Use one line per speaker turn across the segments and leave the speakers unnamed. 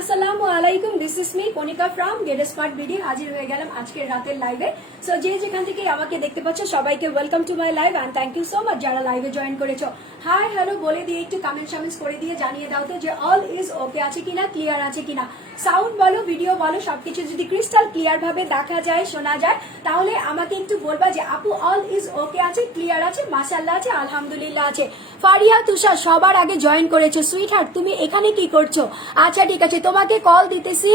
আসসালামু আলাইকুম is me Konika from smart হাজির হয়ে গেলাম আজকের রাতের লাইভে সো যে যেখান আমাকে দেখতে পাচ্ছ, সবাইকে welcome to my live and you so much যারা লাইভে জয়েন করেছ। হ্যালো বলে দিয়ে একটু করে দিয়ে জানিয়ে দাও তো যে অল ইজ ওকে আছে কিনা ক্লিয়ার আছে বলো ভিডিও বলো যদি ক্রিস্টাল দেখা যায়, শোনা যায়, তাহলে আমাকে যে, আপু অল ইজ ওকে আছে ক্লিয়ার আছে মাসাল্লাহ আছে, আলহামদুলিল্লাহ আছে। ফারিয়া, তুষার সবার আগে জয়েন করেছ। সুইট হার্ট তুমি এখানে কি করছ? আচ্ছা ঠিক আছে, তোমাকে কল দিতেছি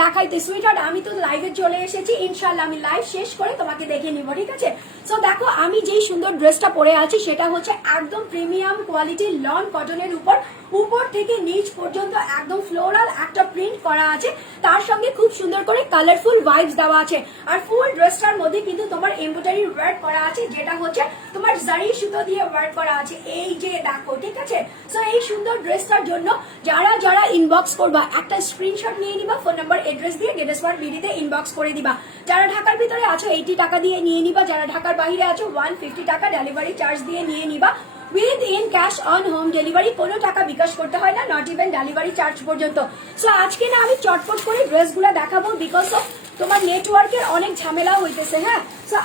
দেখাইতে। সুইট হার্ট আমি তো লাইভে চলে এসেছি। ইনশাল্লাহ আমি লাইভ শেষ করে তোমাকে দেখে নিব, ঠিক আছে? সো দেখো, আমি যেই সুন্দর ড্রেসটা পরে আছি, সেটা হচ্ছে একদম প্রিমিয়াম কোয়ালিটির লন কটনের উপর। উপর থেকে নিচ পর্যন্ত একদম ফ্লোরাল একটা প্রিন্ট করা আছে। তার সঙ্গে খুব সুন্দর করে কালারফুল ভাইবস দেওয়া আছে। আর ফুল ড্রেসটার মধ্যে কিন্তু তোমার এমব্রয়ডারি ওয়ার্ক করা আছে, যেটা হচ্ছে তোমার জারি সুতো দিয়ে ওয়ার্ক করা আছে। এই যে দেখো ঠিক আছে? সো এই সুন্দর ড্রেসটার জন্য যারা যারা ইনবক্স করবা, একটা স্ক্রিনশট নিয়ে নিবা ফোন নাম্বার এড্রেস দিয়ে গেট স্মার্ট বিডিতে ইনবক্স করে দিবা। যারা ঢাকার ভিতরে আছো এইটি টাকা দিয়ে নিয়ে নিবা। যারা ঢাকার বাইরে আছো ওয়ান ফিফটি টাকা ডেলিভারি চার্জ দিয়ে নিয়ে নিবা। With in cash on home delivery কোনো টাকা বিকাশ করতে হয় না নট ইভেন ডেলিভারি চার্জ পর্যন্ত। সো আজকে না আমি চটপট করে ড্রেসগুলো দেখাবো বিকজ অফ তোমার নেটওয়ার্কের অনেক ঝামেলা হইতেছে হ্যাঁ?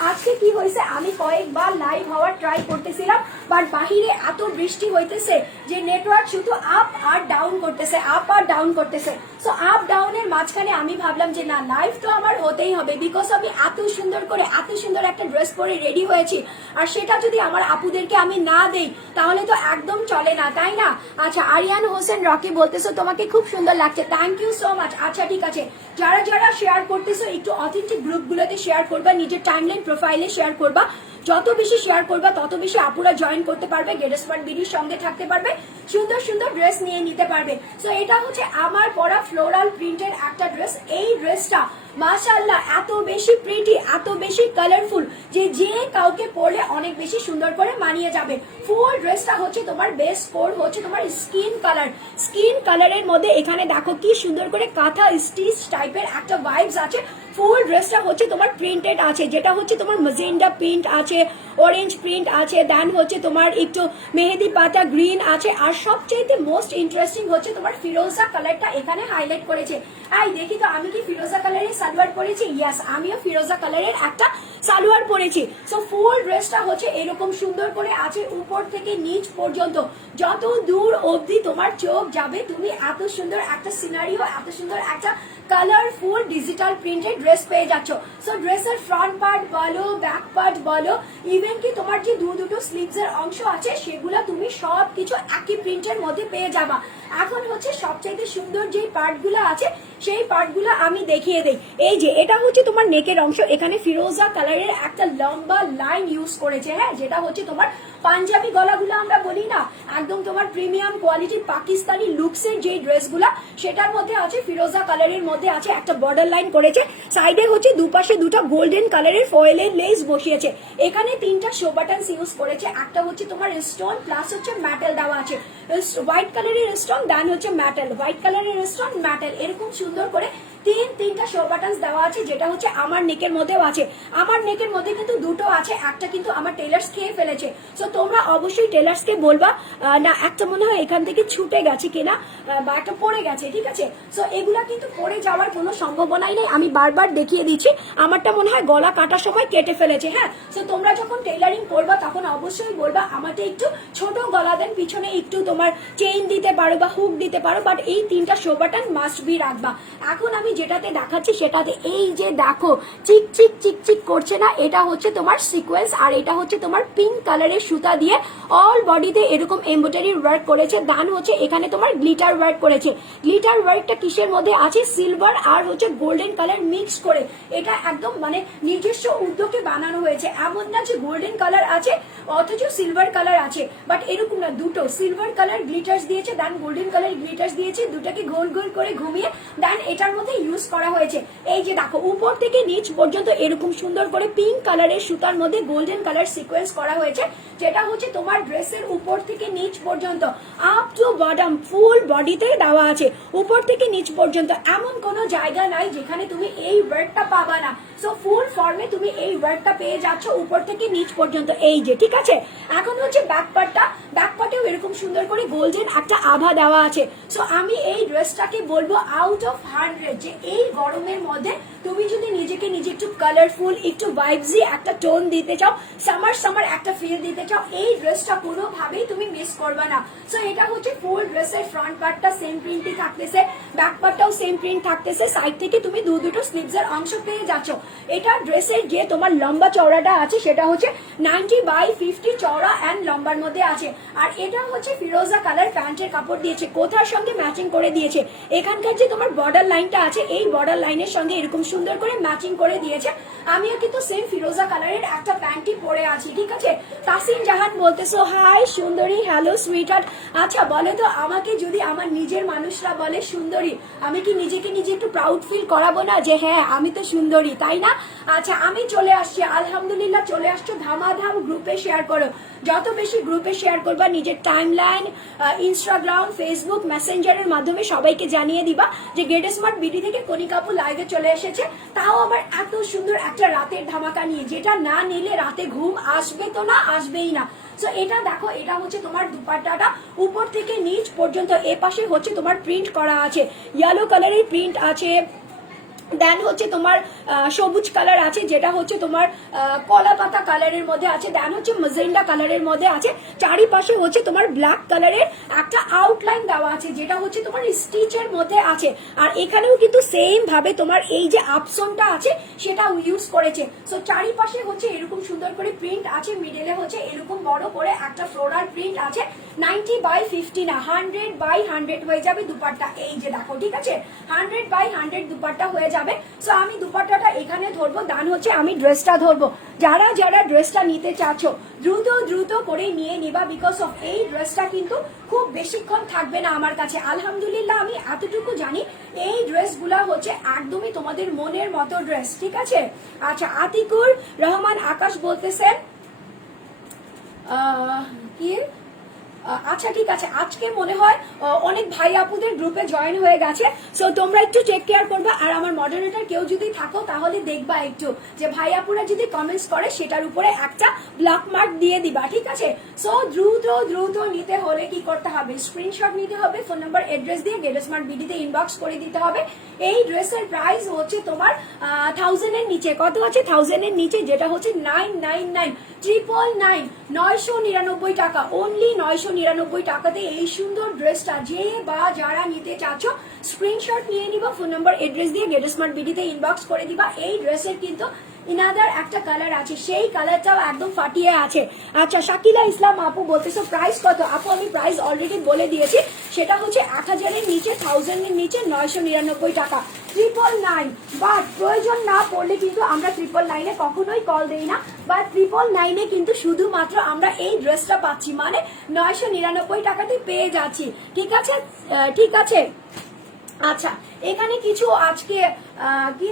আজকে কি হয়েছে? আমি কয়েকবার লাইভ হওয়ার ট্রাই করতেছিলাম বাট বাহিরে এত বৃষ্টি হইতেছে যে নেটওয়ার্ক শুধু আপ আর ডাউন করতেছে আপ আর ডাউন করতেছে। সো আপ ডাউনের মাঝখানে আমি ভাবলাম যে, না লাইভ তো আমার হতেই হবে বিকজ আমি এত সুন্দর করে, এত সুন্দর একটা ড্রেস পরে রেডি হয়েছি। আর সেটা যদি আমার আপুদেরকে আমি না দেই, তাহলে তো একদম চলে না, তাই না? আচ্ছা আরিয়ান হোসেন রকি বলতেছো, তোমাকে খুব সুন্দর লাগছে থ্যাংক ইউ সো মাচ আচ্ছা ঠিক আছে। যারা যারা শেয়ার করতেছো, একটু অথেন্টিক গ্রুপগুলোতে শেয়ার করবা, নিজের টাইমলাইন প্রোফাইলে শেয়ার করবা। যত বেশি শেয়ার করবা, তত বেশি আপুরা জয়েন করতে পারবে গেট স্মার্ট বিডির সঙ্গে থাকতে পারবে, সুন্দর সুন্দর ড্রেস নিয়ে নিতে পারবে। সো এটা হচ্ছে আমার পরা ফ্লোরাল প্রিন্টের একটা ড্রেস এই ড্রেসটা মাশাল্লাহ এত বেশি প্রিটি এত বেশি কালারফুল যে যে কাউকে পরলে অনেক বেশি সুন্দর করে মানিয়ে যাবে। ফুল ড্রেসটা হচ্ছে তোমার বেস্ট কোড হচ্ছে তোমার স্কিন কালার স্কিন কালারের মধ্যে এখানে দেখো কি সুন্দর করে কাঁথা স্টিচ টাইপের একটা ভাইবস আছে। ফুল ড্রেসটা হচ্ছে তোমার প্রিন্টেড আছে, যেটা হচ্ছে তোমার মজেন্ডা প্রিন্ট আছে অরেঞ্জ প্রিন্ট আছে দেন হচ্ছে তোমার একটু মেহেদি পাতা গ্রিন আছে, আর সবচেয়ে মোস্ট ইন্টারেস্টিং হচ্ছে তোমার ফিরোজা কালারটা এখানে হাইলাইট করেছে। আই দেখি তো, আমি কি ফিরোজা কালারের সালোয়ার পরেছি? ইয়াস আমিও ফিরোজা কালারের একটা সালোয়ার পরেছি। সো ফুল ড্রেসটা হচ্ছে এরকম সুন্দর করে আছে উপর থেকে নিচ পর্যন্ত। যত দূর অবধি তোমার চোখ যাবে, তুমি এত সুন্দর একটা সিনারিও এত সুন্দর একটা কালারফুল ডিজিটাল প্রিন্টেড ড্রেস পেয়ে যাচ্ছ। সো ড্রেসের ফ্রন্ট পার্ট বলো ব্যাক পার্ট বলো ইভেন কি তোমার যে দু দুটো স্লিভস এর অংশ আছে, সেগুলো তুমি সব কিছু একই প্রিন্টের মধ্যে পেয়ে যাবা। এখন হচ্ছে সবচাইতে সুন্দর যে পার্টগুলো আছে সেই পার্টগুলো আমি দেখিয়ে দেই। এই যে, এটা হচ্ছে তোমার নেকের অংশ। এখানে ফিরোজা কালারের একটা লম্বা লাইন ইউজ করেছে হ্যাঁ? যেটা হচ্ছে তোমার পাঞ্জাবি গলাগুলো আমরা বলি না, একদম তোমার প্রিমিয়াম কোয়ালিটি পাকিস্তানি লুকসের যে ড্রেসগুলো সেটার মধ্যে আছে, ফিরোজা কালারের মধ্যে আছে একটা বর্ডার লাইন করেছে। সাইডে হচ্ছে দুপাশে দুটো গোল্ডেন কালারের ফয়েলের লেস বসিয়েছে। এখানে তিনটা শো বাটনস ইউজ করেছে। একটা হচ্ছে তোমার স্টোন প্লাস হচ্ছে ম্যাটেল দেওয়া আছে। হোয়াইট কালারের স্টোন দেন হচ্ছে ম্যাটেল হোয়াইট কালারের স্টোন ম্যাটেল এরকম সুন্দর করে তিন, তিনটা শো বাটনস দেওয়া আছে, যেটা হচ্ছে আমার নেকের মধ্যেও আছে। আমার নেকের মধ্যে কিন্তু দুটো আছে, একটা কিন্তু আমার টেলার্স খেয়ে ফেলেছে। সো তোমরা অবশ্যই টেলার্সকে বলবা না, একটা মনে হয় এখান থেকে ছুটে গেছে কিনা বা একটা পড়ে গেছে, ঠিক আছে? সো এগুলা কিন্তু পড়ে যাওয়ার কোনো সম্ভাবনাই নেই। আমি বারবার দেখিয়ে দিচ্ছি, আমারটা মনে হয় গলা কাটার সময় কেটে ফেলেছে হ্যাঁ? সো তোমরা যখন টেলারিং করবা, তখন অবশ্যই বলবা আমাকে একটু ছোট গলা দেন, পিছনে একটু তোমার চেইন দিতে পারো বা হুক দিতে পারো বাট এই তিনটা শো বাটন মাস্ট বি রাখবা। এখন আমি যেটাতে দেখাচ্ছি সেটাতে এই যে দেখো, চিক চিক চিক চিক করছে না, এটা হচ্ছে তোমার সিকোয়েন্স আর এটা হচ্ছে তোমার পিঙ্ক কালারের সুতা দিয়ে অল বডিতে এরকম এমব্রয়ডারি ওয়ার্ক করেছে। দান হচ্ছে এখানে তোমার গ্লিটার ওয়ার্ক করেছে। গ্লিটার ওয়ার্কটা কিসের মধ্যে আছে? সিলভার আর হচ্ছে গোল্ডেন কালার মিক্স করে। এটা একদম মানে নিজস্ব উদ্যোগে বানানো হয়েছে। এমন না যে গোল্ডেন কালার আছে, অথচ সিলভার কালার আছে। বাট এরকম না, দুটো সিলভার কালার গ্লিটার্স দিয়েছে দেন গোল্ডেন কালার গ্লিটার্স দিয়েছে, দুটাকে গোল গোল করে ঘুমিয়ে দেন এটার মধ্যে ইউজ করা হয়েছে। এই যে দেখো, উপর থেকে নিচ পর্যন্ত এরকম সুন্দর করে পিঙ্ক কালারের সুতার মধ্যে গোল্ডেন কালার সিকোয়েন্স করা হয়েছে, যেটা হচ্ছে তোমার ড্রেসের উপর থেকে নিচ পর্যন্ত। আপ বটম ফুল বডিতে দেওয়া আছে। উপর থেকে নিচ পর্যন্ত। এমন কোনো জায়গা নাই যেখানে তুমি এই ওয়ার্কটা পাবা না। সো ফুল ফর্মে তুমি এই ওয়ার্কটা পেয়ে যাচ্ছ উপর থেকে নিচ পর্যন্ত। এই যে, ঠিক আছে? এখন হচ্ছে ব্যাক পার্টটা ব্যাক পার্টেও এরকম সুন্দর করে গোল্ডেন একটা আভা দেওয়া আছে। সো আমি এই ড্রেসটাকে বলব আউট অফ হান্ড্রেড যে এই গরমের মধ্যে তুমি যদি নিজেকে নিজে একটু কালারফুল একটু ভাইবসি একটা টোন দিতে চাও সামার সামার একটা ফিল দিতে চাও, এই ড্রেসটা কোনোভাবেই তুমি মিস করবে না। সো এটা হচ্ছে ফুল ড্রেসের ফ্রন্ট পার্টটা সেম প্রিন্টই থাকতেছে ব্যাক পার্টটাও সেম প্রিন্ট থাকতেছে সাইড থেকে তুমি দু দুটো স্লিভস এর অংশ পেয়ে যাচ্ছ। এটা ড্রেসের যে তোমার লম্বা চওড়াটা আছে, সেটা হচ্ছে নাইনটি বাই ফিফটি চওড়া অ্যান্ড লম্বার মধ্যে আছে। আর এটা হচ্ছে ফিরোজা কালার প্যান্টের কাপড় দিয়েছে, কোথার সঙ্গে ম্যাচিং করে দিয়েছে? এখানকার যে তোমার বর্ডার লাইনটা আছে, এই বর্ডার লাইনের সঙ্গে এরকম সুন্দর করে ম্যাচিং করে দিয়েছে। আমিও কিন্তু সেম ফিরোজা কালারের একটা প্যান্টই পরে আছি, ঠিক আছে? তাসিন জাহান বলতেছো হাই সুন্দরী হ্যালো সুইটার আচ্ছা বলো তো, আমাকে যদি আমার নিজের মানুষরা বলে, সুন্দরী, আমি কি নিজেকে নিজে একটু প্রাউড ফিল করাবো না যে হ্যাঁ আমি তো সুন্দরী, তাই না? আচ্ছা আমি চলে আসছি, আলহামদুলিল্লাহ চলে আসছো, ধামাধাম গ্রুপে শেয়ার করো। যত বেশি গ্রুপে শেয়ার করবা, নিজের টাইম লাইন ইনস্টাগ্রাম ফেসবুক মেসেঞ্জারের মাধ্যমে সবাইকে জানিয়ে দিবা যে গেট স্মার্ট বিডি থেকে কনিকাপু লাইভে চলে এসেছে। তাও আবার এত সুন্দর একটা রাতের ধামাকা নিয়ে, যেটা না নিলে রাতে ঘুম আসবে তো না, আসবেই না। তো এটা দেখো, এটা হচ্ছে তোমার দুপাট্টাটা। উপর থেকে নিচ পর্যন্ত এ পাশে হচ্ছে তোমার প্রিন্ট করা আছে। ইয়েলো কালারের প্রিন্ট আছে। দেন হচ্ছে তোমার সবুজ কালার আছে, যেটা হচ্ছে তোমার কলা পাতা কালারের মধ্যে আছে দেন হচ্ছে মজেন্ডা কালারের মধ্যে আছে, চারিপাশে হচ্ছে তোমার ব্ল্যাক কালারের একটা আউটলাইন দেওয়া আছে, যেটা হচ্ছে তোমার স্টিচের মধ্যে আছে। আর এখানেও কিন্তু সেম ভাবে তোমার এই যে আপসনটা আছে, সেটা ইউজ করেছে। সো চারিপাশে হচ্ছে এরকম সুন্দর করে প্রিন্ট আছে মিডলে হচ্ছে এরকম বড় করে একটা ফ্লোরাল প্রিন্ট আছে নাইনটি বাই ফিফটি না হান্ড্রেড বাই হান্ড্রেড হয়ে যাবে দুপাট্টা। এই যে দেখো, ঠিক আছে? হান্ড্রেড বাই হান্ড্রেড দুপাট্টা হয়ে যাবে। সো আমি দুপাট্টাটা এখানে ধরবো। দান হচ্ছে আমি ড্রেসটা ধরবো। যারা যারা ড্রেসটা নিতে চাচ্ছ, দ্রুত দ্রুত করে নিয়ে নিবা বিকজ অফ এই ড্রেসটা কিন্তু খুব বেশিক্ষণ থাকবে না আমার কাছে। আলহামদুলিল্লাহ, আমি এতটুকু জানি, এই ড্রেসগুলা হচ্ছে একদমই তোমাদের মনের মতো ড্রেস ঠিক আছে? আচ্ছা আতিকুর রহমান আকাশ বলতেছেন কি? আচ্ছা ঠিক আছে। আজকে মনে হয় অনেক ভাই আপুদের গ্রুপে জয়েন হয়ে গেছে। সো তোমরা একটু টেক কেয়ার করবে। আর আমার মডারেটর কেউ যদি থাকো, তাহলে দেখবা একটু যে ভাই আপুরা যদি কমেন্টস করে, সেটার উপরে একটা ব্লক মার্ক দিয়ে দিবা, ঠিক আছে? সো দ্রুত দ্রুত নিতে হলে কি করতে হবে? স্ক্রিনশট নিতে হবে ফোন নাম্বার অ্যাড্রেস দিয়ে গেট স্মার্ট বিডিতে ইনবক্স করে দিতে হবে। এই ড্রেসের প্রাইস হচ্ছে তোমার থাউজেন্ডের নিচে। কত আছে? থাউজেন্ডের নিচে, যেটা হচ্ছে nine nine nine triple nine নয়শো নিরানব্বই টাকা। অনলি নয়শো নিরানব্বই টাকাতে এই সুন্দর ড্রেসটা যে বা যারা নিতে চাচ্ছ স্ক্রিনশট নিয়ে নিবা ফোন নাম্বার এড্রেস দিয়ে গেট স্মার্ট বিডিতে ইনবক্স করে দিবা। এই ড্রেসের কিন্তু ইনাদার একটা কালার আছে, সেই কালারটাও একদম ফাটিয়ে আছে। আচ্ছা শাকিলা ইসলাম আপু বলতেছো প্রাইস কত? আপু, আমি প্রাইস অলরেডি বলে দিয়েছি। সেটা হচ্ছে এক হাজারের নিচে থাউজেন্ডের নিচে নয়শো নিরানব্বই টাকা। ট্রিপল নাইন বাট প্রয়োজন না পড়লে কিন্তু আমরা ট্রিপল নাইনে কখনোই কল দেই না। বা ট্রিপল নাইনে কিন্তু শুধুমাত্র আমরা এই ড্রেসটা পাচ্ছি। মানে নয়শো নিরানব্বই টাকাতে পেয়ে যাচ্ছি। ঠিক আছে? ঠিক আছে? আচ্ছা এখানে কিছু আজকে কি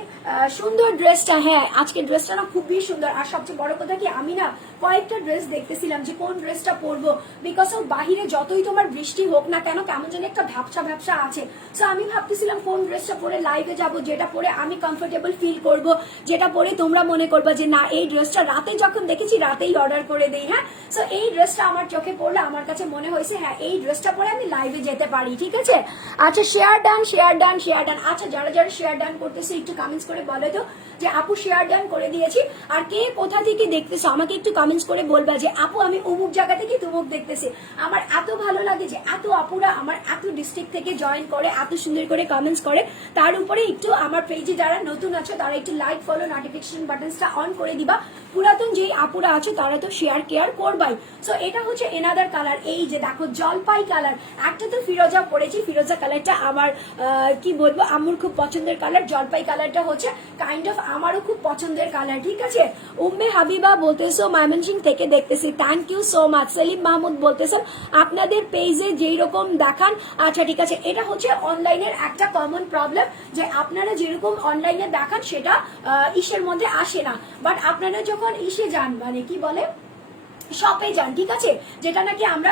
সুন্দর ড্রেসটা হ্যাঁ আজকে ড্রেসটা না খুবই সুন্দর। আর সবচেয়ে বড় কথা কি, আমি না কয়েকটা ড্রেস দেখতেছিলাম যে কোন ড্রেসটা পরবো। বিকজ অফ বাহিরে যতই তোমার বৃষ্টি হোক না কেন, কেমন যেন একটা ভ্যাপসা ভ্যাপসা আছে। সো আমি ভাবতেছিলাম কোন ড্রেসটা পরে লাইভে যাব, যেটা পরে আমি কমফোর্টেবল ফিল করব, যেটা পরে তোমরা মনে করবা যে না, এই ড্রেসটা রাতে যখন দেখেছি, রাতেই অর্ডার করে দেই হ্যাঁ? সো এই ড্রেসটা আমার চোখে পড়লে আমার কাছে মনে হয়েছে হ্যাঁ এই ড্রেসটা পরে আমি লাইভে যেতে পারি, ঠিক আছে? আচ্ছা share done share done share done আচ্ছা যারা যারা শেয়ার ডান করতেছে, একটু কমেন্টস করে বলে তো যে, আপু শেয়ার ডান করে দিয়েছি। আর কে কোথা থেকে দেখতেছো? আমাকে একটু কমেন্টস করে বলবা যে, আপু, আমি অমুক জায়গা থেকে তুমুক দেখতেছি। আমার এত ভালো লাগে যে, এত আপুরা আমার এত ডিস্ট্রিক্ট থেকে জয়েন করে, এত সুন্দর করে কমেন্টস করে। তার উপরে একটু আমার পেজে যারা নতুন আছে, তারা একটু লাইক ফলো নোটিফিকেশন বাটনসটা অন করে দিবা। পুরাতন যেই আপুরা আছে, তারা তো শেয়ার কেয়ার করবাই। সো এটা হচ্ছে এনাদার কালার এই যে, দেখো, জলপাই কালার একটা তো ফিরোজা পড়েছি। ফিরোজা কালারটা আমার কি বলি বলব আমার খুব পছন্দের কালার জলপাই কালারটা হচ্ছে কাইন্ড অফ আমারও খুব পছন্দের কালার ঠিক আছে? উম্মে হাবিবা বলতেছো, ময়মনসিং থেকে দেখতেছি। Thank you so much Selim Mahmud বলতেছেন আপনাদের পেজে যেই রকম দেখান আচ্ছা ঠিক আছে, এটা হচ্ছে অনলাইনের একটা কমন প্রবলেম যে আপনারা যেরকম অনলাইনে দেখান, সেটা ইসের মধ্যে আসে না। বাট আপনারা যখন ইসে যান মানে কি বলে? শপে যান, ঠিক আছে? যেটা নাকি আমরা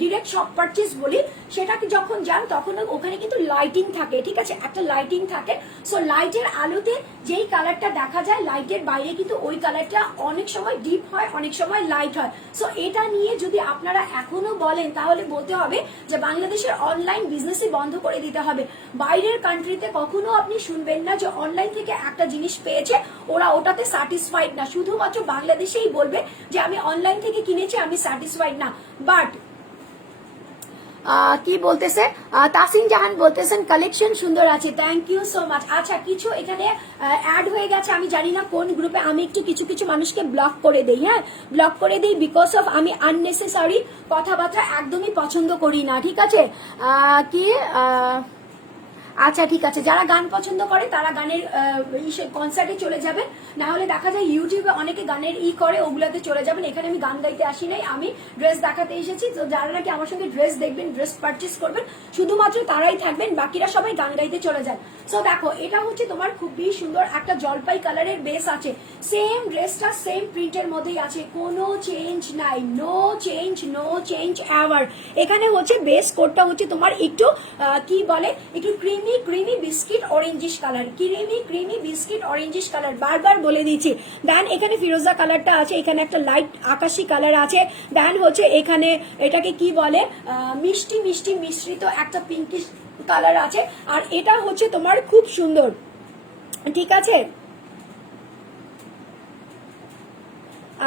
ডিরেক্ট শপ পারচেজ বলি, সেটাকে যখন যান, তখন ওখানে কিন্তু লাইটিং থাকে, ঠিক আছে? একটা লাইটিং থাকে। সো লাইটের আলোতে যেই কালারটা দেখা যায় লাইটের বাইরে কিন্তু ওই কালারটা অনেক সময় ডিপ হয়, অনেক সময় লাইট হয়। সো এটা নিয়ে যদি আপনারা এখনও বলেন, তাহলে বলতে হবে যে বাংলাদেশের অনলাইন বিজনেসই বন্ধ করে দিতে হবে। বাইরের কান্ট্রিতে কখনো আপনি শুনবেন না যে অনলাইন থেকে একটা জিনিস পেয়েছে, ওরা ওটাতে স্যাটিসফাইড না। শুধুমাত্র বাংলাদেশেই বলবে যে আমি অনলাইন থেকে কিনেছি, আমি স্যাটিসফাইড না। বাট কি বলতেছে? তাসিন জাহান বলতেছেন কালেকশন সুন্দর আছে থ্যাংক ইউ সো মাচ আচ্ছা কিছু এখানে অ্যাড হয়ে গেছে, আমি জানি না কোন গ্রুপে আমি একটু কিছু কিছু মানুষকে ব্লক করে দেই হ্যাঁ? ব্লক করে দিই বিকজ অফ আমি আননেসেসারি কথাবার্তা একদমই পছন্দ করি না, ঠিক আছে? কি? আচ্ছা ঠিক আছে। যারা গান পছন্দ করে, তারা গানের কনসার্টে চলে যাবেন। না হলে দেখা যায় ইউটিউবে অনেকে গানের ই করে, ওগুলাতে চলে যাবেন। এখানে আমি গান গাইতে আসি নাই। আমি ড্রেস দেখাতে এসেছি। তো যারা নাকি আমার সঙ্গে ড্রেস দেখবেন ড্রেস পারচেস করবেন, শুধুমাত্র তারাই থাকবেন, বাকিরা সবাই গান গাইতে চলে যান। সো দেখো, এটা হচ্ছে তোমার খুবই সুন্দর একটা জলপাই কালারের বেস আছে। সেম ড্রেসটা সেম প্রিন্টের মধ্যেই আছে। কোনো চেঞ্জ নাই। No change no change ever এখানে হচ্ছে বেস কোডটা হচ্ছে তোমার একটু কি বলে? একটু creamy creamy creamy biscuit orangish colour creamy creamy biscuit orangish colour বারবার বলে দিচ্ছি। দেন এখানে ফিরোজা কালারটা আছে, এখানে একটা লাইট আকাশি কালার আছে। দেন হচ্ছে এখানে এটাকে কি বলে? মিষ্টি মিষ্টি মিশ্রিত একটা পিঙ্কিশ কালার আছে। আর এটা হচ্ছে তোমার খুব সুন্দর। ঠিক আছে?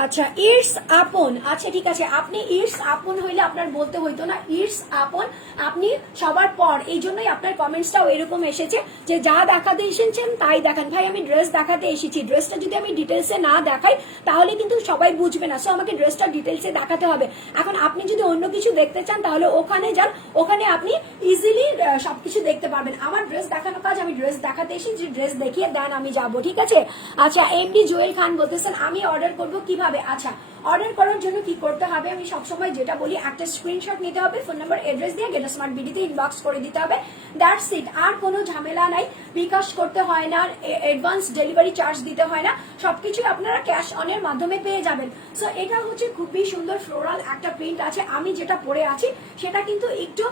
আচ্ছা ইটস আপন। আচ্ছা ঠিক আছে, আপনি ইটস আপন হইলে আপনার বলতে হইতো না ইটস আপন, আপনি সবার পর। এই জন্যই আপনার কমেন্টসটাও এরকম এসেছে যে, যা দেখাতে এসেছেন, তাই দেখান। ভাই, আমি ড্রেস দেখাতে এসেছি। ড্রেসটা যদি আমি ডিটেলসে না দেখাই, তাহলে কিন্তু সবাই বুঝবে না। সো আমাকে ড্রেসটা ডিটেলসে দেখাতে হবে। এখন আপনি যদি অন্য কিছু দেখতে চান, তাহলে ওখানে যান। ওখানে আপনি ইজিলি সবকিছু দেখতে পারবেন। আমার ড্রেস দেখানো কাজ, আমি ড্রেস দেখাতে এসেছি। ড্রেস দেখিয়ে দেন, আমি যাব, ঠিক আছে? আচ্ছা এমডি জুয়েল খান বলতেছেন, আমি অর্ডার করব কীভাবে আচ্ছা অর্ডার করার জন্য কি করতে হবে? আমি সবসময় যেটা বলি, একটা স্ক্রিনশট নিতে হবে ফোন নাম্বার অ্যাড্রেস দিয়ে গেটা স্মার্ট বিডিতে ইনবক্স করে দিতে হবে। দ্যাটস ইট আর কোনো ঝামেলা নাই। বিকাশ করতে হয় না অ্যাডভান্স ডেলিভারি চার্জ দিতে হয় না। সবকিছু আপনারা ক্যাশ অনের মাধ্যমে পেয়ে যাবেন। সো এটা হচ্ছে খুবই সুন্দর ফ্লোরাল একটা প্রিন্ট আছে। আমি যেটা পরে আছি, সেটা কিন্তু একটু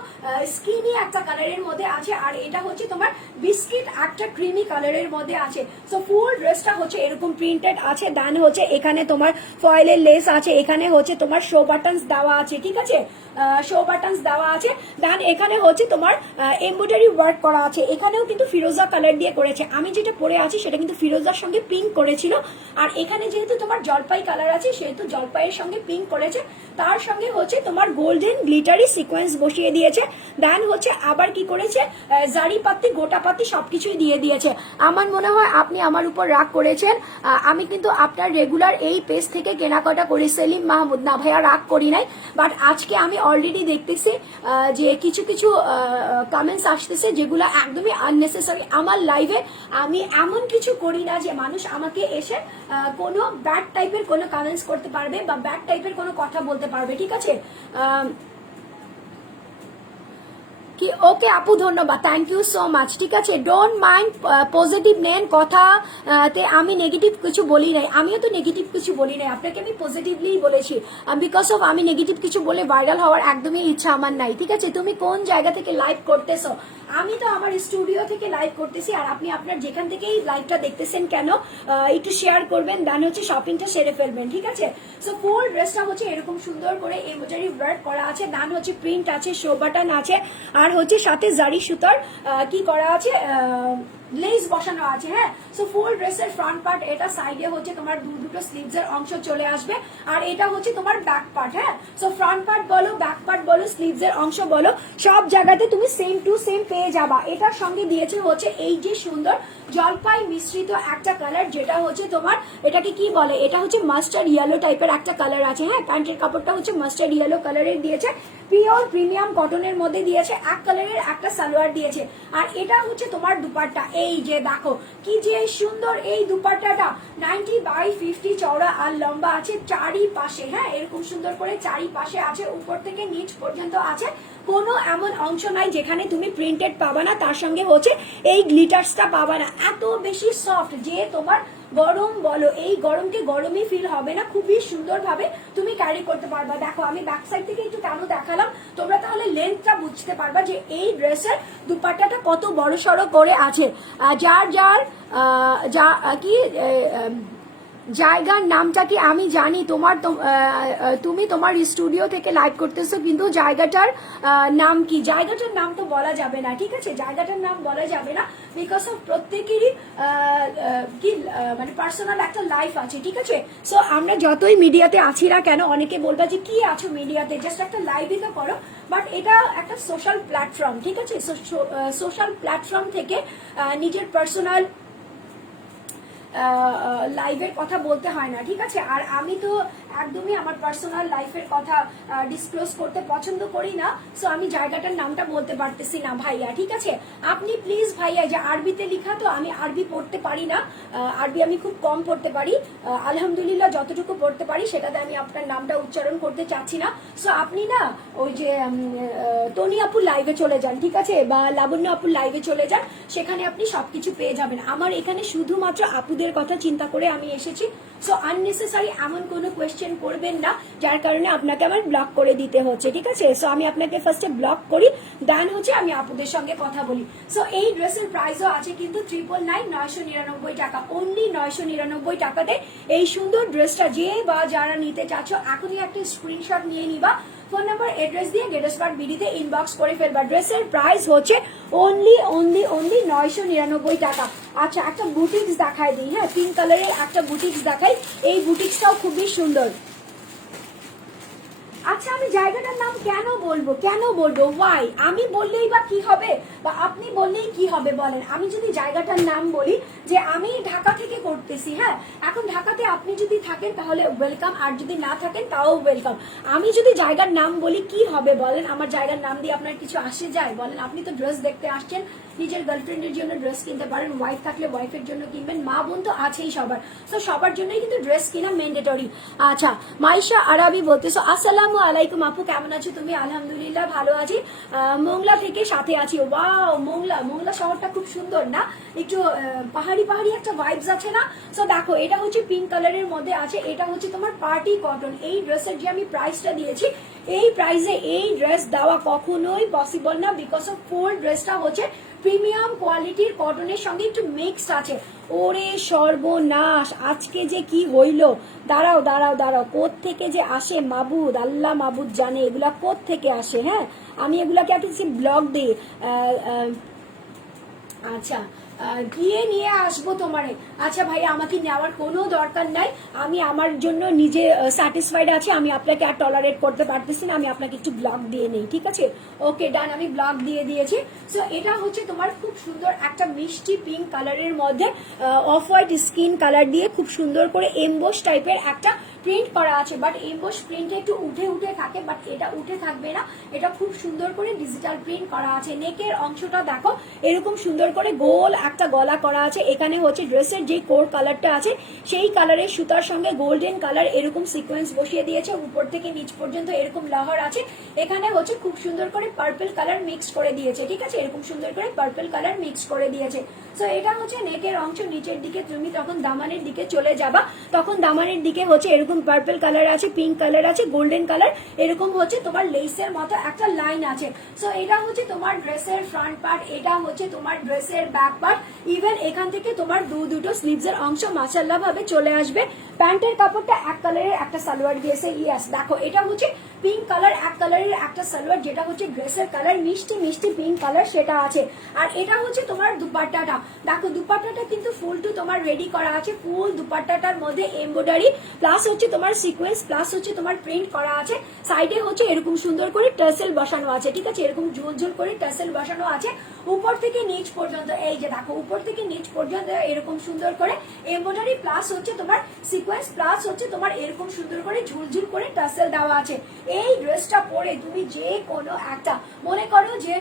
স্কিনি একটা কালারের মধ্যে আছে। আর এটা হচ্ছে তোমার বিস্কিট একটা ক্রিমি কালারের মধ্যে আছে। সো ফুল ড্রেসটা হচ্ছে এরকম প্রিন্টেড আছে। দেন হচ্ছে এখানে তোমার ফয়েলের লেস আছে, এখানে হচ্ছে তোমার শো বাটনস দেওয়া আছে, ঠিক আছে? শো বাটনস দেওয়া আছে। দেন এখানে হচ্ছে তোমার এমব্রয়ডারি ওয়ার্ক করা আছে। এখানেও কিন্তু ফিরোজা কালার দিয়ে করেছে। আমি যেটা পরে আছি, সেটা কিন্তু ফিরোজার সঙ্গে পিঙ্ক করেছিল। আর এখানে যেহেতু তোমার জলপাই কালার আছে, সেহেতু জলপাইয়ের সঙ্গে পিঙ্ক করেছে। তার সঙ্গে হচ্ছে তোমার গোল্ডেন গ্লিটারি সিকোয়েন্স বসিয়ে দিয়েছে। দেন হচ্ছে আবার কি করেছে? জারি পাত্তি গোটা পাত্তি সবকিছুই দিয়ে দিয়েছে। আমার মনে হয় আপনি আমার উপর রাগ করেছেন। আমি কিন্তু আপনার রেগুলার এই পেজ থেকে কেনাকাটা করি, সেলিম মাহমুদ। না ভাইয়া, রাগ করি নাই। বাট আজকে আমি অলরেডি দেখতেছি যে কিছু কিছু কমেন্টস আসতেছে যেগুলো একদমই আননেসেসারি আমার লাইফে আমি এমন কিছু করি না যে মানুষ আমাকে এসে কোনো ব্যাড টাইপের কোনো কমেন্টস করতে পারবে বা ব্যাড টাইপের কোনো কথা বলতে পারবে, ঠিক আছে? কি? ওকে আপু, ধন্যবাদ। থ্যাংক ইউ সো মাচ ঠিক আছে ডোন্ট মাইন্ড পজিটিভ নেন কথা তে আমি নেগেটিভ কিছু বলি নাই। আমিও তো নেগেটিভ কিছু বলি নাই। আপনাকে আমি পজিটিভলি বলেছি। বিকজ অফ আমি নেগেটিভ কিছু বলে ভাইরাল হওয়ার একদমই ইচ্ছা আমার নাই। ঠিক আছে, তুমি কোন জায়গা থেকে লাইভ করতেছো? আমি তো আমার স্টুডিও থেকে লাইভ করতেছি, আর আপনি আপনার যেখান থেকেই লাইভটা দেখতেছেন কেন একটু শেয়ার করবেন দেন হচ্ছে শপিংটা সেরে ফেলবেন, ঠিক আছে? সো ফুল ড্রেসটা হচ্ছে এরকম সুন্দর করে এমব্রয়ডারি ওয়ার্ক করা আছে দেন হচ্ছে প্রিন্ট আছে শো বাটন আছে, আর হচ্ছে সাথে জারি সুতার কি করা আছে লেস বসানো আছে হ্যাঁ? সো ফুল ড্রেসের ফ্রন্ট পার্ট এটা সাইডে হচ্ছে তোমার দু, দুটো স্লিভস এর অংশ চলে আসবে, আর এটা হচ্ছে তোমার ব্যাক পার্ট হ্যাঁ? সো ফ্রন্ট পার্ট বলো ব্যাক পার্ট বলো স্লিভস এর অংশ বলো, সব জায়গাতে তুমি সেম টু সেম পেয়ে যাবা। এটার সঙ্গে দিয়েছে হচ্ছে এই যে সুন্দর জলপাই মিশ্রিত একটা কালার যেটা হচ্ছে তোমার, এটাকে কি বলে? এটা হচ্ছে মাস্টার্ড ইয়েলো টাইপের একটা কালার আছে হ্যাঁ? প্যান্টের কাপড়টা হচ্ছে মাস্টার্ড ইয়েলো কালারের দিয়েছে। পিওর প্রিমিয়াম কটনের মধ্যে দিয়েছে, এক কালারের একটা সালোয়ার দিয়েছে। আর এটা হচ্ছে তোমার দুপাট্টা। এই যে দেখো, কি যে সুন্দর এই দুপাট্টাটা। নাইনটি বাই ফিফটি চওড়া আর লম্বা আছে চারিপাশে। হ্যাঁ এরকম সুন্দর করে চারিপাশে আছে, উপর থেকে নিচ পর্যন্ত আছে। কোনো এমন অংশ নাই যেখানে তুমি প্রিন্টেড পাবা না, তার সঙ্গে হচ্ছে এই গ্লিটার্সটা পাবা না। এত বেশি সফট যে তোমার গরম বলো, এই গরমকে গরমই ফিল হবে না, খুবই সুন্দরভাবে তুমি ক্যারি করতে পারবা। দেখো, আমি ব্যাক সাইড থেকে একটু কেন দেখালাম, তোমরা তাহলে লেন্থটা বুঝতে পারবা যে এই ড্রেসের দুপাট্টাটা কত বড় সড়ো করে আছে। যার যার যা কি জায়গার নামটা কি আমি জানি? তোমার তুমি তোমার স্টুডিও থেকে লাইভ করতেছো, কিন্তু জায়গাটার নাম কি? জায়গাটার নাম তো বলা যাবে না, ঠিক আছে? জায়গাটার নাম বলা যাবে না বিকজ অফ প্রত্যেকেরই কি মানে পার্সোনাল একটা লাইফ আছে, ঠিক আছে? সো আমরা যতই মিডিয়াতে আছি না কেন, অনেকে বলবা যে, কি আছো মিডিয়াতে? জাস্ট একটা লাইভই তো করো। বাট এটা একটা সোশ্যাল প্ল্যাটফর্ম ঠিক আছে? সোশ্যাল প্ল্যাটফর্ম থেকে নিজের পার্সোনাল লাইফের কথা বলতে হয় না ঠিক আছে? আর আমি তো একদমই আমার পার্সোনাল লাইফের কথা ডিসক্লোজ করতে পছন্দ করি না। সো আমি জায়গাটার নামটা বলতে পারতেছি না ভাইয়া, ঠিক আছে? আপনি প্লিজ ভাইয়া, যে আরবিতে লেখা, তো আমি আরবি পড়তে পারি না। আরবি আমি খুব কম পড়তে পারি। আলহামদুলিল্লাহ যতটুকু পড়তে পারি, সেটাতে আমি আপনার নামটা উচ্চারণ করতে চাচ্ছি না। সো আপনি না ওই যে টনি আপুর লাইভে চলে যান, ঠিক আছে? বা লাবণ্য আপুর লাইভে চলে যান, সেখানে আপনি সবকিছু পেয়ে যাবেন। আমার এখানে শুধুমাত্র আপুদের কথা চিন্তা করে আমি এসেছি। সো আননেসেসারি এমন কোনো কোয়েশ্চেন করবেন না, যার কারণে আপনাকে আমার ব্লক করে দিতে হচ্ছে, ঠিক আছে? সো আমি আপনাকে ফার্স্টে ব্লক করি দেন হচ্ছে আমি আপুদের সঙ্গে কথা বলি। সো এই ড্রেসের প্রাইসও আছে কিন্তু ট্রিপল নাইন নয়শো নিরানব্বই টাকা। অনলি নয়শো নিরানব্বই টাকাতে এই সুন্দর ড্রেসটা যে বা যারা নিতে চাচ্ছ, এখনই একটা স্ক্রিনশট নিয়ে নিবা। ফোন নাম্বার এড্রেস দিয়ে গেটসপার্ট বিডিতে ইনবক্স করে ফেলবা। ড্রেসের প্রাইস হচ্ছে অনলি অনলি অনলি নয়শো নিরানব্বই টাকা। আচ্ছা একটা বুটিক্স দেখায় দিই হ্যাঁ? পিঙ্ক কালারের একটা বুটিক্স দেখাই। এই বুটিক্সটাও খুবই সুন্দর। আচ্ছা আমি জায়গাটার নাম কেন বলব? কেন বলব? ওয়াই আমি বললেই বা কি হবে? বা আপনি বললেই কি হবে বলেন। আমি যদি জায়গাটার নাম বলি যে আমি ঢাকা থেকে করতেছি হ্যাঁ? এখন ঢাকাতে আপনি যদি থাকেন তাহলে ওয়েলকাম আর যদি না থাকেন তাও ওয়েলকাম আমি যদি জায়গার নাম বলি কি হবে বলেন? আমার জায়গার নাম দিয়ে আপনার কিছু আসে যায়? বলেন, আপনি তো ড্রেস দেখতে আসছেন নিজের গার্লফ্রেন্ডের জন্য ড্রেস কিনতে পারেন ওয়াইফ থাকলে ওয়াইফের জন্য কিনবেন, মা বোন তো আছেই সবার। তো সবার জন্যই কিন্তু ড্রেস কিনা ম্যান্ডেটরি আচ্ছা মাইশা আরাবি বলতেছো আসসালামু আলাইকুম আপু, কেমন আছো তুমি? আলহামদুলিল্লাহ, ভালো আছি। মোংলা থেকে সাথে আছি। ওয়াও মোংলা মোংলা শহরটা খুব সুন্দর না? একটু পাহাড়ি পাহাড়ি একটা ভাইবস আছে না? সো দেখো, এটা হচ্ছে পিঙ্ক কালারের মধ্যে আছে, এটা হচ্ছে তোমার পার্টি কটন এই ড্রেসের যে আমি প্রাইসটা দিয়েছি, এই প্রাইসে এই ড্রেস দেওয়া কখনোই পসিবল না বিকজ অফ ফোর ড্রেসটা হচ্ছে প্রিমিয়াম কোয়ালিটির কটনের সঙ্গে একটু মিক্সড আছে। ওরে সর্বনাশ, আজকে যে কি হইল? দাঁড়াও দাঁড়াও দাঁড়াও কোথ থেকে যে আসে মাবুদ? আল্লাহ মাবুদ জানে, এগুলা কোথ থেকে আসে হ্যাঁ? আমি এগুলাকে একটা ব্লগ দিই আচ্ছা গিয়ে নিয়ে আসব তোমারে। আচ্ছা ভাই, আমাকে নেওয়ার কোনো দরকার নাই। আমি আমার জন্য নিজে স্যাটিসফাইড আছি। আমি আপনাকে আর টলারেট করতে পারতেছি না। আমি আপনাকে একটু ব্লগ দিয়ে নেই, ঠিক আছে? ওকে ডান আমি ব্লগ দিয়ে দিয়েছি। সো এটা হচ্ছে তোমার খুব সুন্দর একটা মিষ্টি পিঙ্ক কালারের মধ্যে অফ হোয়াইট স্কিন কালার দিয়ে খুব সুন্দর করে এমবোস টাইপের একটা প্রিন্ট করা আছে। বাট এমবোস প্রিন্টে একটু উঠে উঠে থাকে বাট এটা উঠে থাকবে না। এটা খুব সুন্দর করে ডিজিটাল প্রিন্ট করা আছে। নেকের অংশটা দেখো, এরকম সুন্দর করে গোল একটা গলা করা আছে। এখানে হচ্ছে ড্রেসের যে কোর কালারটা আছে, সেই কালারের সুতার সঙ্গে গোল্ডেন কালার এরকম সিকোয়েন্স বসিয়ে দিয়েছে। উপর থেকে নিচ পর্যন্ত এরকম লহর আছে। এখানে হচ্ছে খুব সুন্দর করে পার্পল কালার মিক্স করে দিয়েছে, ঠিক আছে? এরকম সুন্দর করে পার্পল কালার মিক্স করে দিয়েছে। সো এটা হচ্ছে নেকের অংশ, নিচের দিকে তুমি তখন দামানের দিকে চলে যাবা। তখন দামানের দিকে হচ্ছে এরকম পার্পল কালার আছে পিঙ্ক কালার আছে গোল্ডেন কালার এরকম হচ্ছে তোমার লেসের মতো একটা লাইন আছে। সো এটা হচ্ছে তোমার ড্রেসের ফ্রন্ট পার্ট এটা হচ্ছে তোমার ড্রেসের ব্যাক পার্ট ইভেন এখান থেকে তোমার দু দুটো স্লিভস এর অংশ মাসাল্লা ভাবে চলে আসবে। প্যান্টের কাপড়টা এক কালারের একটা সালোয়ার দিয়েছে ইয়াস দেখো, এটা হচ্ছে পিঙ্ক কালার এক কালারের একটা সালোয়ার যেটা হচ্ছে ড্রেসের কালার মিষ্টি মিষ্টি পিঙ্ক কালার সেটা আছে। আর এটা হচ্ছে তোমার দুপাট্টাটা। দেখো, দুপাট্টাটা কিন্তু ফুল টু তোমার রেডি করা আছে ফুল দুপাট্টাটার মধ্যে এমব্রয়ডারি প্লাস হচ্ছে তোমার সিকোয়েন্স প্লাস হচ্ছে তোমার প্রিন্ট করা আছে। সাইডে হচ্ছে এরকম সুন্দর করে টাসেল বসানো আছে, ঠিক আছে? এরকম ঝুল ঝুল করে টাসেল বসানো আছে। উপর থেকে নিচ পর্যন্ত, এই যে দেখো, উপর থেকে নিচ পর্যন্ত এরকম সুন্দর করে এমব্রয়ডারি প্লাস হচ্ছে তোমার সিকোয়েন্স প্লাস হচ্ছে তোমার এরকম সুন্দর করে ঝুলঝুল করে টাসেল দেওয়া আছে। এই ড্রেসটা পরে তুমি যে কোনো একটা, মনে করো যে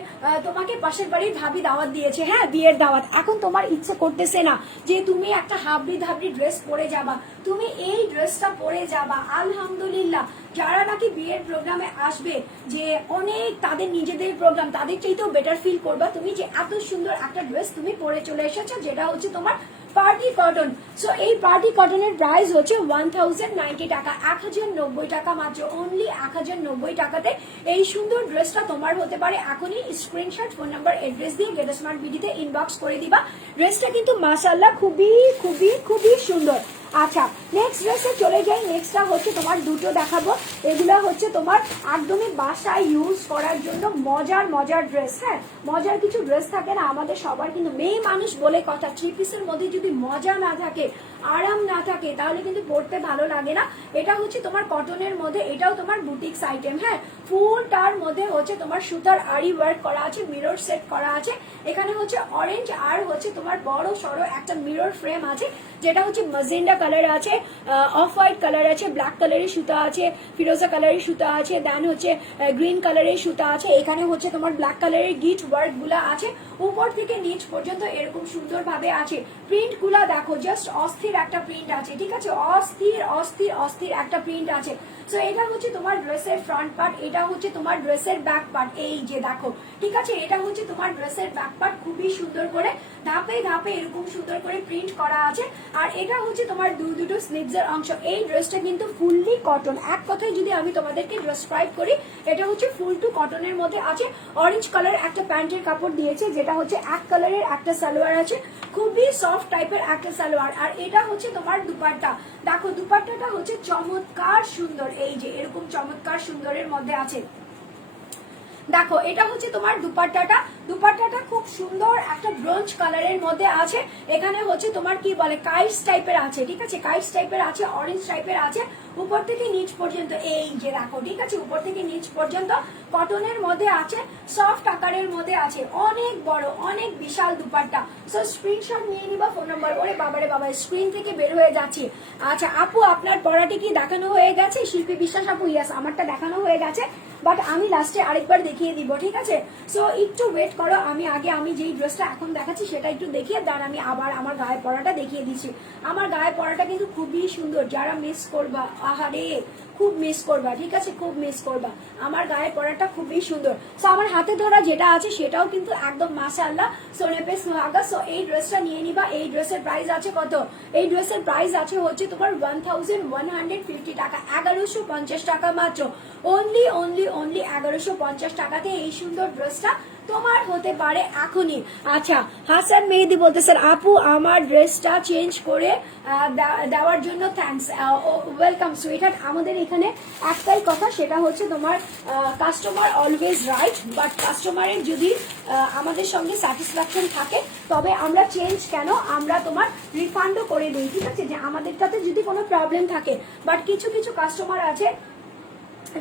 তোমাকে পাশের বাড়ির ভাবি দাওয়াত দিয়েছে হ্যাঁ বিয়ের দাওয়াত। এখন তোমার ইচ্ছে করতেছে না যে তুমি একটা হাবড়ি ধাবড়ি ড্রেস পরে যাবা। তুমি এই ড্রেসটা পরে যাবা, আলহামদুলিল্লাহ। যারা নাকি বিয়ের প্রোগ্রামে আসবে, যে অনেক তাদের নিজেদের প্রোগ্রাম তাদের চাইতেও বেটার ফিল করবা তুমি যে এত সুন্দর একটা ড্রেস তুমি পরে চলে এসেছ, যেটা হচ্ছে তোমার পার্টি কটন সো এই পার্টি কটনের প্রাইস হচ্ছে ওয়ান থাউজেন্ড টাকা। এক হাজার নব্বই টাকা মাত্র। অনলি এক হাজার নব্বই টাকাতে এই সুন্দর ড্রেসটা তোমার হতে পারে। এখনই স্ক্রিনশট ফোন নাম্বার এড্রেস দিয়ে গেটা স্মার্ট বিডিতে ইনবক্স করে দিবা। ড্রেসটা কিন্তু মাসাল্লাহ খুবই খুবই খুবই সুন্দর। আচ্ছা নেক্সট ড্রেসে চলে যাই নেক্সটটা হচ্ছে তোমার দুটো দেখাবো। এগুলো হচ্ছে তোমার একদমই বাসায় ইউজ করার জন্য মজার মজার ড্রেস হ্যাঁ? মজার কিছু ড্রেস থাকে না, আমাদের সবার, কিন্তু মেয়ে মানুষ বলে কথা থ্রি পিসের মধ্যে যদি মজা না থাকে, আরাম না থাকে, তাহলে কিন্তু পড়তে ভালো লাগে না। এটা হচ্ছে তোমার কটনের মধ্যে, এটাও তোমার বুটিক্স আইটেম হ্যাঁ? ফুলটার মধ্যে হচ্ছে তোমার সুতার আরি ওয়ার্ক করা আছে মিরর সেট করা আছে। এখানে হচ্ছে অরেঞ্জ আর হচ্ছে তোমার বড় সড়ো একটা মিরর ফ্রেম আছে, যেটা হচ্ছে মাজেন্ডা কালার আছে অফ হোয়াইট কালার আছে ব্ল্যাক কালারের সুতা আছে, ফিরোজা কালারের সুতা আছে দেন হচ্ছে গ্রিন কালারের সুতা আছে, এখানে হচ্ছে তোমার ব্ল্যাক কালারের গিট ওয়ার্কগুলা আছে। উপর থেকে নিচ পর্যন্ত এরকম সুন্দর ভাবে আছে। প্রিন্টগুলা দেখো জাস্ট অস্থির একটা প্রিন্ট আছে, ঠিক আছে? অস্থির অস্থির অস্থির একটা প্রিন্ট আছে। সো এটা হচ্ছে তোমার ড্রেসের ফ্রন্ট পার্ট এটা হচ্ছে তোমার ড্রেসের ব্যাক পার্ট এই যে দেখো, ঠিক আছে? এটা হচ্ছে তোমার ড্রেসের ব্যাক পার্ট খুবই সুন্দর করে ধাপে ধাপে এরকম সুন্দর করে প্রিন্ট করা আছে। আর এটা হচ্ছে তোমার দু দুটো স্লিভস এর অংশ। এই ড্রেসটা কিন্তু ফুললি কটন এক কথায় যদি আমি তোমাদেরকে ডেসক্রাইব করি, এটা হচ্ছে ফুল টু কটনের মধ্যে আছে। অরেঞ্জ কালার একটা প্যান্টের কাপড় দিয়েছে, যেটা হচ্ছে এক কালারের একটা সালোয়ার আছে, খুবই সফট টাইপের একটা সালোয়ার। আর এটা হচ্ছে তোমার দুপাট্টা। দেখো, দুপাট্টাটা হচ্ছে চমৎকার সুন্দর। এই যে এরকম চমৎকার সুন্দরের মধ্যে আছে। দেখো, এটা হচ্ছে তোমার দুপাট্টাটা। দুপাট্টাটা খুব সুন্দর একটা ব্রোঞ্জ কালারের মধ্যে আছে। এখানে হচ্ছে তোমার কি বলে কাইস টাইপের আছে, ঠিক আছে? কাইস টাইপের আছে, অরেঞ্জ টাইপের আছে। উপর থেকে নিচ পর্যন্ত, এই যে দেখো, ঠিক আছে? উপর থেকে নিচ পর্যন্ত কটনের মধ্যে আছে, সফট আকারের মধ্যে আছে। অনেক বড়, অনেক বিশাল দুপাট্টা। সো স্ক্রিনশট নিয়ে নিবা ফোন নাম্বার ওরে বাবারে বাবা স্ক্রিন থেকে বের হয়ে যাচ্ছে। আচ্ছা আপু, আপনার পড়াটি কি দেখানো হয়ে গেছে? শিল্পী বিশ্বাস আপু ইয়াস আমারটা দেখানো হয়ে গেছে। বাট আমি লাস্টে আরেকবার দেখিয়ে দিব, ঠিক আছে? সো একটু ওয়েট করো, আমি আগে, আমি যেই ড্রেসটা এখন দেখাচ্ছি সেটা একটু দেখিয়ে দাঁড় আমি আবার আমার গায়ে পড়াটা দেখিয়ে দিচ্ছি। আমার গায়ে পড়াটা কিন্তু খুবই সুন্দর, যারা মিস করবা, আহারে! খুব মিস করবা, ঠিক আছে? খুব মিস করবা। আমার গায়ে পরাটা খুবই সুন্দর। সো আমার হাতে ধরা যেটা আছে সেটাও কিন্তু একদম মাশাআল্লাহ। সোনেপে সোহাগা সো এই ড্রেসটা নিয়ে নিবা। এই ড্রেসের প্রাইস আছে কত? এই ড্রেসের প্রাইস আছে হচ্ছে তোমার one thousand one hundred fifty টাকা, এগারোশো পঞ্চাশ টাকা মাত্র। অনলি অনলি অনলি এগারোশো পঞ্চাশ টাকাতে এই সুন্দর ড্রেসটা তোমার হতে পারে এখনই। আচ্ছা হাসান মেহেদি বলতে স্যার আপু, আমার ড্রেসটা চেঞ্জ করে দেওয়ার জন্য থ্যাঙ্কস ওয়েলকাম সুইটহার্ট আমাদের এখানে একটাই কথা, সেটা হচ্ছে তোমার কাস্টমার অলওয়েজ রাইট বাট কাস্টমারের যদি আমাদের সঙ্গে স্যাটিসফ্যাকশন থাকে, তবে আমরা চেঞ্জ কেন? আমরা তোমার রিফান্ডও করে দিই, ঠিক আছে? যে আমাদেরটাতে যদি কোনো প্রবলেম থাকে বাট কিছু কিছু কাস্টমার আছে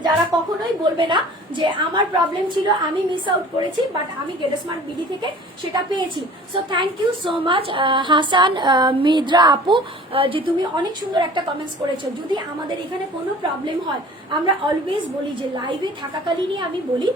যারা কখনোই বলবে না যে আমার প্রবলেম ছিল, আমি মিস আউট করেছি বাট আমি গেট স্মার্ট বিডি থেকে সেটা পেয়েছি। So thank you so much Hasan Midra আপু যে তুমি অনেক সুন্দর একটা কমেন্টস করেছ। যদি আমাদের এখানে কোনো প্রবলেম হয়, আমরা অলওয়েজ বলি যে লাইভে থাকাকালীনই আমি বলি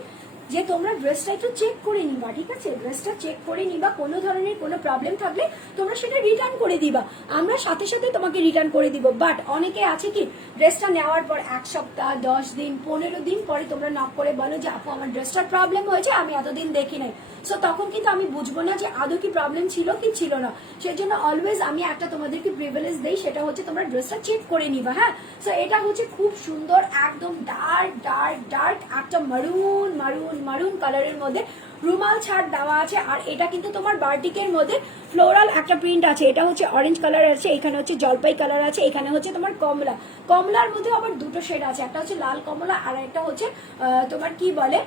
যে তোমরা ড্রেসটা একটু চেক করে নিবা, ঠিক আছে? ড্রেসটা চেক করে নিবা, কোনো ধরনের কোনো প্রবলেম থাকলে তোমরা সেটা রিটার্ন করে দিবা। আমরা সাথে সাথে তোমাকে রিটার্ন করে দিব। বাট অনেকে আছে কি ড্রেসটা নেওয়ার পর এক সপ্তাহ, দশ দিন, পনেরো দিন পরে তোমরা নক করে বলো যে, আপু, আমার ড্রেসটার প্রবলেম হয়েছে, আমি এতদিন দেখি নাই। সো তখন কিন্তু আমি বুঝব না যে আদৌ কি প্রবলেম ছিল, কি ছিল না। সেই জন্য অলওয়েজ আমি একটা তোমাদেরকে প্রিভিলেজ দেই, সেটা হচ্ছে তোমরা ড্রেসটা চেক করে নিবা হ্যাঁ? সো এটা হচ্ছে খুব সুন্দর, একদম ডার্ক ডার্ক ডার্ক একটা মারুন মারুন মারুন কালারের মধ্যে রুমাল ছাড় দেওয়া আছে, আর এটা কিন্তু তোমার বার্টিকের মধ্যে ফ্লোরাল একটা প্রিন্ট আছে। এটা হচ্ছে অরেঞ্জ কালার আছে, এখানে হচ্ছে জলপাই কালার আছে, এখানে হচ্ছে তোমার কমলা। কমলার মধ্যে আবার দুটো শেড আছে, একটা হচ্ছে লাল কমলা আর একটা হচ্ছে তোমার কি বলে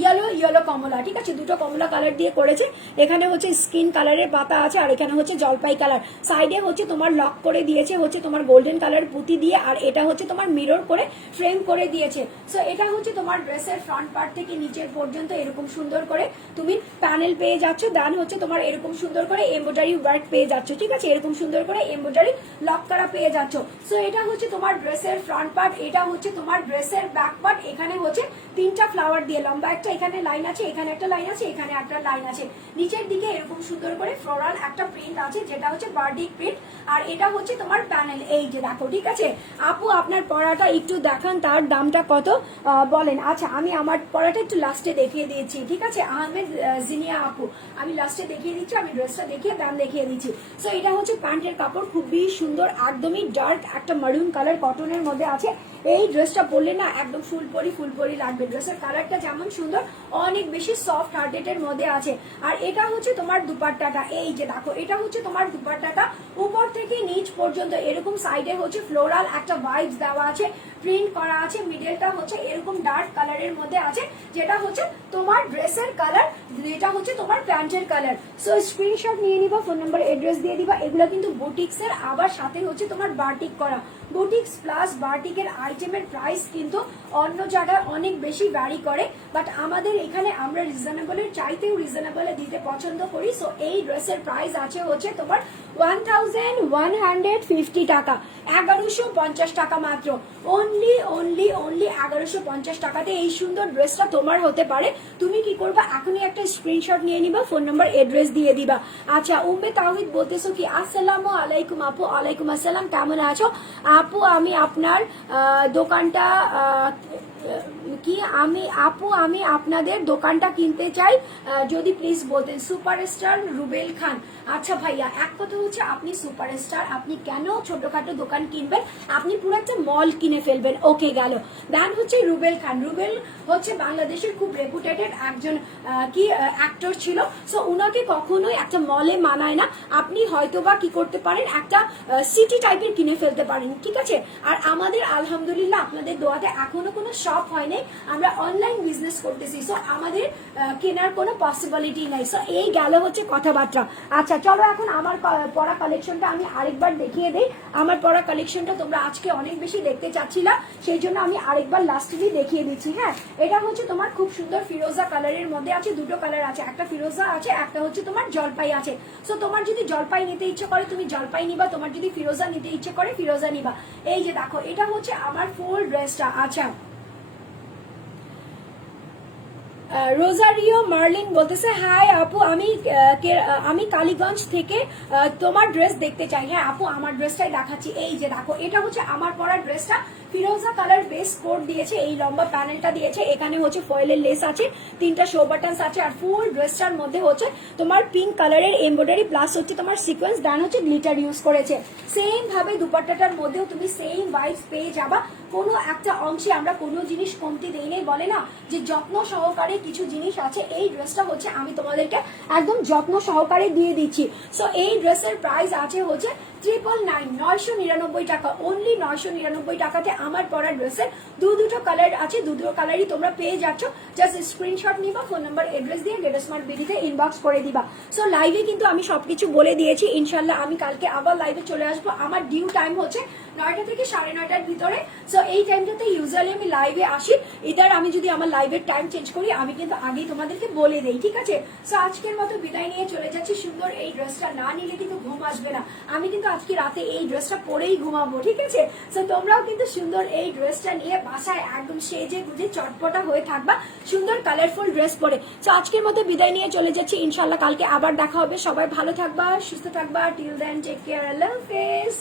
ইয়েলো ইয়েলো কমলা, ঠিক আছে? দুটো কমলা কালার দিয়ে করেছে। এখানে হচ্ছে স্কিন কালারের পাতা আছে, আর এখানে হচ্ছে জলপাই কালার সাইডে হচ্ছে তোমার লক করে দিয়েছে, হচ্ছে তোমার গোল্ডেন কালার পুঁতি দিয়ে, আর এটা হচ্ছে তোমার মিরর করে ফ্রেম করে দিয়েছে। সো এটা হচ্ছে তোমার ড্রেসের ফ্রন্ট পার্ট থেকে নিচের পর্যন্ত এরকম সুন্দর করে তুমি প্যানেল পেয়ে যাচ্ছ। দেন হচ্ছে তোমার এরকম সুন্দর করে এমব্রয়ডারি ওয়ার্ক পেয়ে যাচ্ছ, ঠিক আছে? এরকম সুন্দর করে এমব্রয়ডারি লক করা পেয়ে যাচ্ছ। সো এটা হচ্ছে তোমার ড্রেসের ফ্রন্ট পার্ট এটা হচ্ছে তোমার ড্রেসের ব্যাক পার্ট এখানে হচ্ছে তিনটা ফ্লাওয়ার দিয়ে লম্বা একটা এখানে লাইন আছে এখানে একটা লাইন আছে এখানে একটা লাইন আছে। নিচের দিকে এরকম সুন্দর করে ফ্লোরাল একটা প্রিন্ট আছে যেটা হচ্ছে বার্ডিক প্রিন্ট আর এটা হচ্ছে তোমার প্যানেল এই যে দেখো ঠিক আছে? আপু আপনার পড়াটা একটু দেখান তার দামটা কত? বলেন। আচ্ছা আমি আমার পড়াটা একটু লাস্টে দেখিয়ে দিয়েছি ঠিক আছে? আহমেদ আহ, জিনিয়া আপু আমি লাস্টে দেখিয়ে দিচ্ছি আমি ড্রেসটা দেখিয়ে দাম দেখিয়ে দিচ্ছি। সো এটা হচ্ছে প্যান্টের কাপড় খুবই সুন্দর একদমই ডার্ক একটা মারুন কালার কটনের মধ্যে আছে। এই ড্রেসটা পরলে না একদম ফুল পরি ফুল পরি লাগবে ড্রেসের কালারটা যেমন সুন্দর, অনেক বেশি সফট হার্টেড মধ্যে আছে। আর এটা হচ্ছে তোমার দুপাট্টাটা। এই যে দেখো, এটা হচ্ছে তোমার দুপাট্টাটা। উপর থেকে নিচ পর্যন্ত এরকম সাইডে হচ্ছে ফ্লোরাল একটা ভাইবস দেওয়া আছে। প্রিন্ট করা আছে মিডলটা হচ্ছে এরকম ডার্ক কালারের মধ্যে আছে, যেটা হচ্ছে তোমার ড্রেসের কালার যেটা হচ্ছে তোমার প্যান্টের কালার সো স্ক্রিনশট নিয়ে নিবা ফোন নাম্বার এড্রেস দিয়ে দিবা, এগুলো কিন্তু বুটিক্স এর আবার সাথে হচ্ছে তোমার বাটিক করা। বুটিক্স প্লাস বাটিকের আইটেমের প্রাইস কিন্তু অন্য জায়গায় অনেক বেশি ভ্যারি করে বাট আমাদের এখানে আমরা রিজনেবলের চাইতেও রিজনেবলে দিতে পছন্দ করি। সো এই ড্রেসের প্রাইস আছে হচ্ছে তোমার one thousand one hundred fifty টাকা, এগারোশো পঞ্চাশ টাকা মাত্র। অনলি অনলি অনলি এগারোশো পঞ্চাশ টাকাতে এই সুন্দর ড্রেসটা তোমার হতে পারে। তুমি কি করবা? এখনই একটা স্ক্রিনশট নিয়ে নিবা ফোন নাম্বার এড্রেস দিয়ে দিবা। আচ্ছা উম্মে তাহিদ বলতেছো কি, আসসালামু আলাইকুম আপু, আলাইকুম আসসালাম, কেমন আছো? আপু, আমি আপনার দোকানটা কি আমি, আপু, আমি আপনাদের দোকানটা কিনতে চাই যদি প্লিজ বলতেন সুপারস্টার রুবেল খান। আচ্ছা ভাইয়া, এক কথা হচ্ছে আপনি সুপারস্টার আপনি কেন ছোটখাটো দোকান কিনবেন? আপনি পুরো একটা মল কিনে ফেলবেন। ওকে গেল। দেন হচ্ছে রুবেল খান। রুবেল হচ্ছে বাংলাদেশের খুব রেপুটেটেড একজন কি অ্যাক্টর ছিল। সো উনাকে কখনোই একটা মলে মানায় না। আপনি হয়তোবা কি করতে পারেন, একটা সিটি টাইপের কিনে ফেলতে পারেন। ঠিক আছে? আর আমাদের আলহামদুলিল্লাহ আপনাদের দোয়াতে এখনও কোনো শপ হয়নি। আমরা অনলাইন বিজনেস করতেছি। সো আমাদের কেনার কোনো পসিবিলিটি নাই। সো এই গেল হচ্ছে কথাবার্তা। আচ্ছা চলো এখন আমার পড়া কালেকশনটা আমি আরেকবার দেখিয়ে দেই। আমার পড়া কালেকশনটা তোমরা আজকে অনেক বেশি দেখতে চাচ্ছিলা, সেই জন্য আমি আরেকবার লাস্টলি দেখিয়ে দিচ্ছি হ্যাঁ? এটা হচ্ছে তোমার খুব সুন্দর ফিরোজা কালারের মধ্যে আছে, দুটো কালার আছে। একটা ফিরোজা আছে, একটা হচ্ছে তোমার জলপাই আছে। সো তোমার যদি জলপাই নিতে ইচ্ছে করে, তুমি জলপাই নিবা। তোমার যদি ফিরোজা নিতে ইচ্ছে করে, ফিরোজা নিবা। এই যে দেখো, এটা হচ্ছে আমার ফুল ড্রেসটা আচ্ছা রোজারিও মার্লিন বলতেছে, হাই আপু, আমি আমি কালীগঞ্জ থেকে তোমার ড্রেস দেখতে চাই। হ্যাঁ আপু, আমার ড্রেসটাই দেখাচ্ছি। এই যে দেখো, এটা হচ্ছে আমার পরা ড্রেসটা ফিরোজা কালার বেস কোট দিয়েছে, এই লম্বা প্যানেলটা দিয়েছে, এখানে হচ্ছে ফয়েলের লেস আছে, তিনটা শো বাটনস আছে, আর ফুল ড্রেসটার মধ্যে হচ্ছে তোমার পিঙ্ক কালারের এমব্রয়ডারি প্লাস হচ্ছে তোমার সিকোয়েন্স ডান হচ্ছে গ্লিটার ইউজ করেছে। সেম ভাবে দুপাট্টাটার মধ্যেও তুমি সেম ভাইবস পেয়ে যাবা। কোনো একটা অংশে আমরা কোনো জিনিস কমতি দেই নেই, বলে না যে যত্ন সহকারে কিছু জিনিস আছে, এই ড্রেসটা হচ্ছে আমি তোমাদেরকে একদম যত্ন সহকারে দিয়ে দিচ্ছি। সো এই ড্রেসের প্রাইস আছে হচ্ছে ট্রিপল নাইন নয়শো নিরানব্বই টাকা অনলি নয়শো নিরানব্বই টাকাতে আমার পরা ড্রেসের দু দুটো কালার আছে, দু দুটো কালারই তোমরা পেয়ে যাচ্ছ। জাস্ট স্ক্রিনশট নিবা ফোন নাম্বার এড্রেস দিয়ে ডেটা স্মার্ট বিডিতে ইনবক্স করে দিবা। সো লাইভে কিন্তু আমি সবকিছু বলে দিয়েছি, ইনশাল্লাহ আমি কালকে আবার লাইভে চলে আসব। আমার ডিউ টাইম হচ্ছে নয়টা থেকে সাড়ে নয়টার ভিতরে। সো এই টাইমটাতে ইউজুয়ালি আমি লাইভে আসি। ইদার আমি যদি আমার লাইভের টাইম চেঞ্জ করি, আমি কিন্তু আগেই তোমাদেরকে বলে দেই, ঠিক আছে? সো আজকের মতো বিদায় নিয়ে চলে যাচ্ছি। সুন্দর এই ড্রেসটা না নিলে কিন্তু ঘুম আসবে না। আমি কিন্তু আজকে রাতে এই ড্রেসটা পরেই ঘুমাবো, ঠিক আছে? সো তোমরাও কিন্তু সুন্দর এই ড্রেসটা নিয়ে বাসায় একদম সেজে গুজে চটপটা হয়ে থাকবা। সুন্দর কালারফুল ড্রেস পরে। সো আজকের মতো বিদায় নিয়ে চলে যাচ্ছি। ইনশাল্লাহ কালকে আবার দেখা হবে। সবাই ভালো থাকবা, সুস্থ থাকবা। টিল দেন টেক কেয়ার আল্লাহ হাফেজ